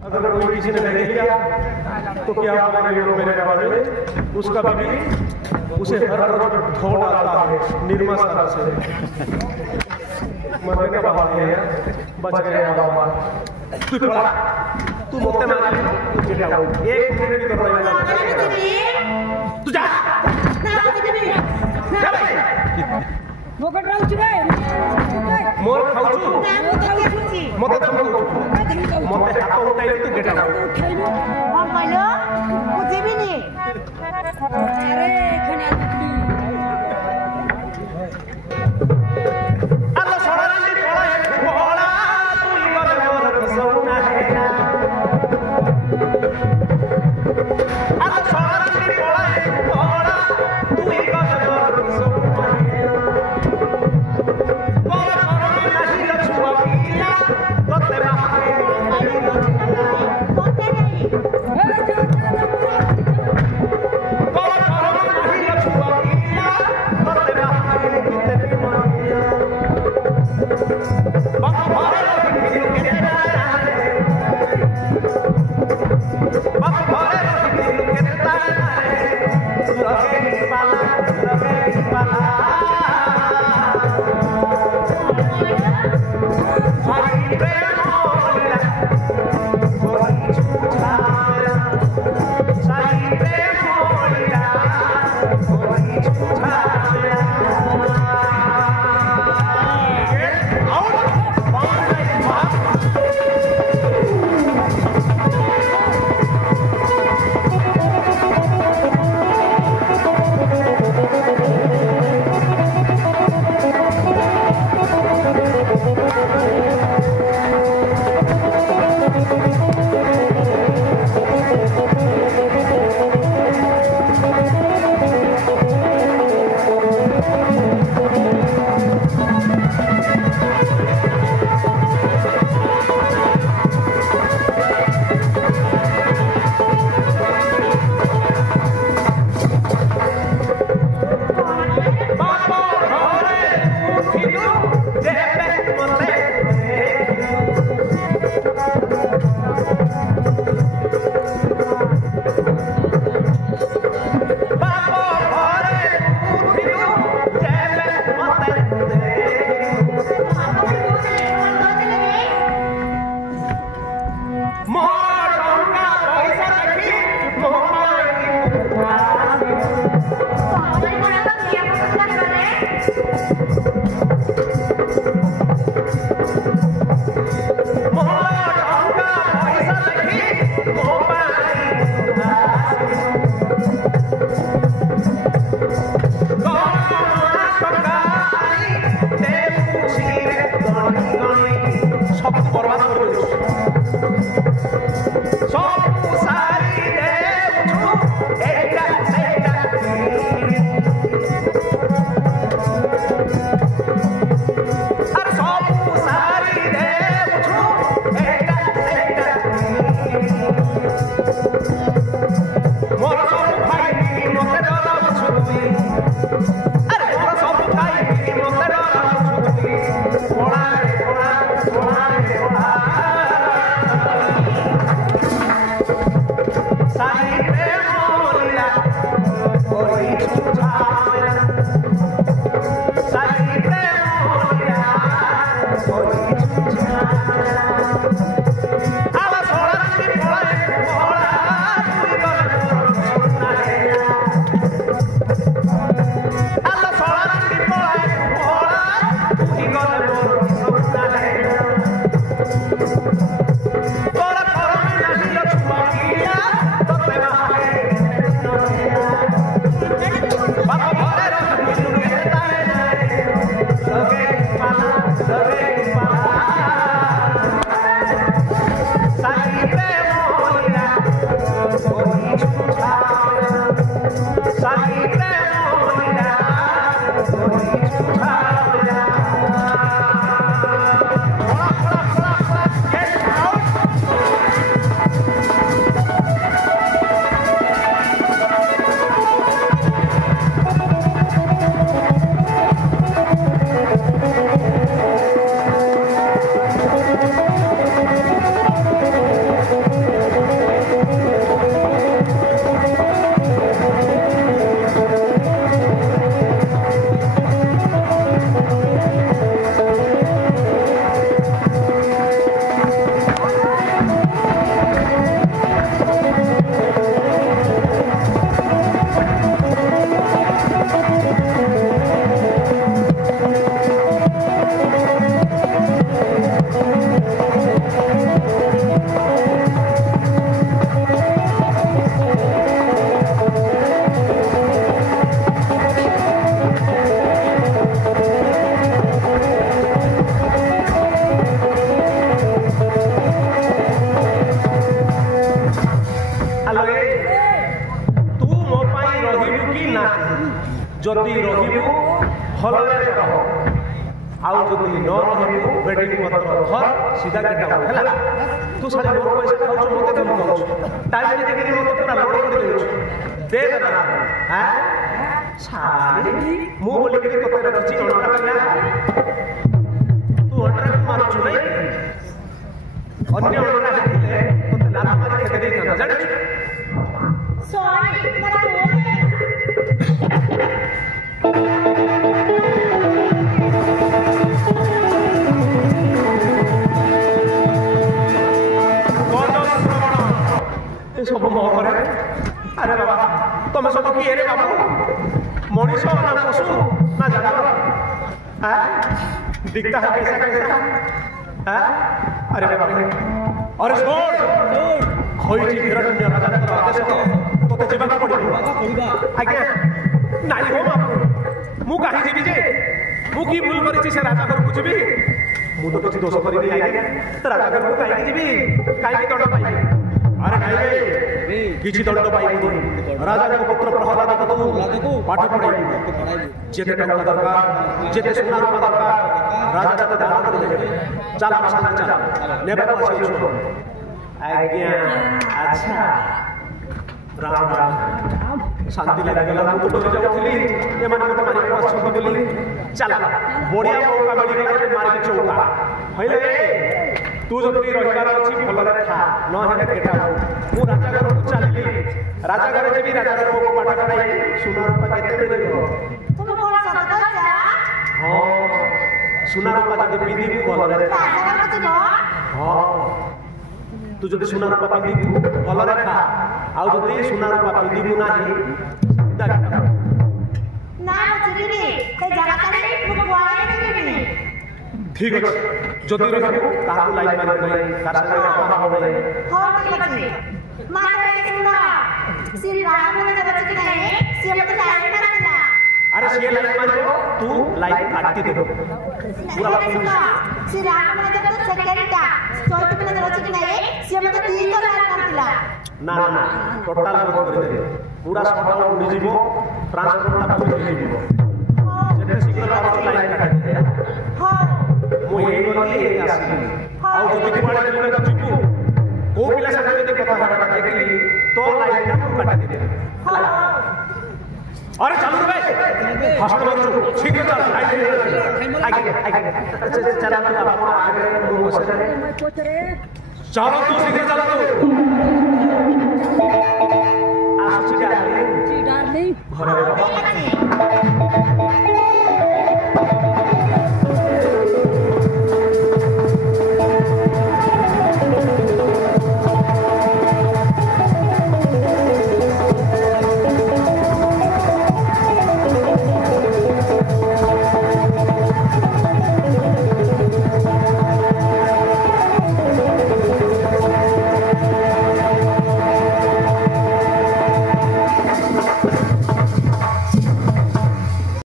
अगर कोई किसी ने देख लिया तो क्या होगा मेरे बारे में उसका भी उसे हर रोज धो डालता है निर्मा सारा से मरने का बहाल है बच गया बाबा तू मोते मार एक मिनट भी कर रहा तू जा मोकट राउची रे मोर खाउछु मते खाउछु मते हाथ उठाइले तू गेटा उठाइलो कोन कहलो बुझिबिनी अरे खने आलो सोराली पळा तुई गले मोर खसौना है आलो सोराली पळा तुई गले मोर खसौना है सब बर्बाद कर जदि रहिबु भलरे रह आउ जदि न रहिबु वेडिंग पत्र धर सीधा गेट आउट हैला तू साले मोर पैसा खाउछ मते धम खाउछ टाइम दे के मते पूरा लोड कर देउछ दे दे ना हैं साले मु बोली के तोते रखछि ओनरा पिया तू ओनरा मारछ नै अन्य ओनरा हेले तोते लाला मारी के दे ना जानि सॉरी मत बोल सब मोहरे अरे बाबा तुम सब किए रे बाबू मनीष ना पशु ना जानवर दिखता है कैसा कैसा अरे बाबा अरे छोड़ होई हिरण्य राजा आदेश तोते जीवा पड़ो आज्ञा नाई हो बापू मु कहीं जीवी जे मु की भूल करी से राजा घर को जीवी मु तो किसी दोष करी नहीं आई राजा घर को कहीं जीवी कहीं दंड पाई अरे नहीं किसी दंड पाई राजा को पुत्र प्रहलाद को पाठ पढ़ाई जेते टंका दरकार जेते सोना रूपा दरकार राजा तो दान कर दे चल हम संग चल नेबे पछी छु आज्ञा अच्छा राम राम शांति लागला मु तो डर जाउथली ए माने मते मारी पछी बोली चल बढ़िया मौका मिली गला मारी के चौका हइले तू जदि रहिबार अछि भलरे खा न हेले केटा मु राजा घर को चलली राजा घर जेबी राजा घर को पाठ पढ़ाई सुना रूपा केते मिलिबो तुम कोन सत जा हां सुना रूपा जदि पिदी भलरे राजा घर को हां तू जदि सुना रूपा पिदी भलरे खा आउ जदि सुना रूपा पिदी नाही दागा ना चिरिनी ते जगह करे मु कोआले नहीं ठीक है जदि रहिबो काहू लाइन मारि नहीं कार संगे कथा हो नहीं हो ठीक अछि मारे सुना श्री राम ने जब कि नहीं से मत लाइन मारला अरे से लाइन मारिबो तू लाइन काटती दे पूरा सुना श्री राम ने जब सेकंडटा चौथ में जब कि नहीं से मत तीन तो लाइन मारतिला ना ना टोटल बंद कर दे पूरा सफल उड़ी जीवो ट्रांसपोर्ट पूरी हो जीवो जेते शीघ्र आप लाइन काट दे हां मु एई गली एई आसी आउ जदि कुआडे चले तो जीवो को पिला संगे जदि कथा हटा देखली तो लाइन का काट दे अरे चलो रे हस्त मारो शीघ्र चल आगे चल चल आप आगे चलो तू शीघ्र चलो तू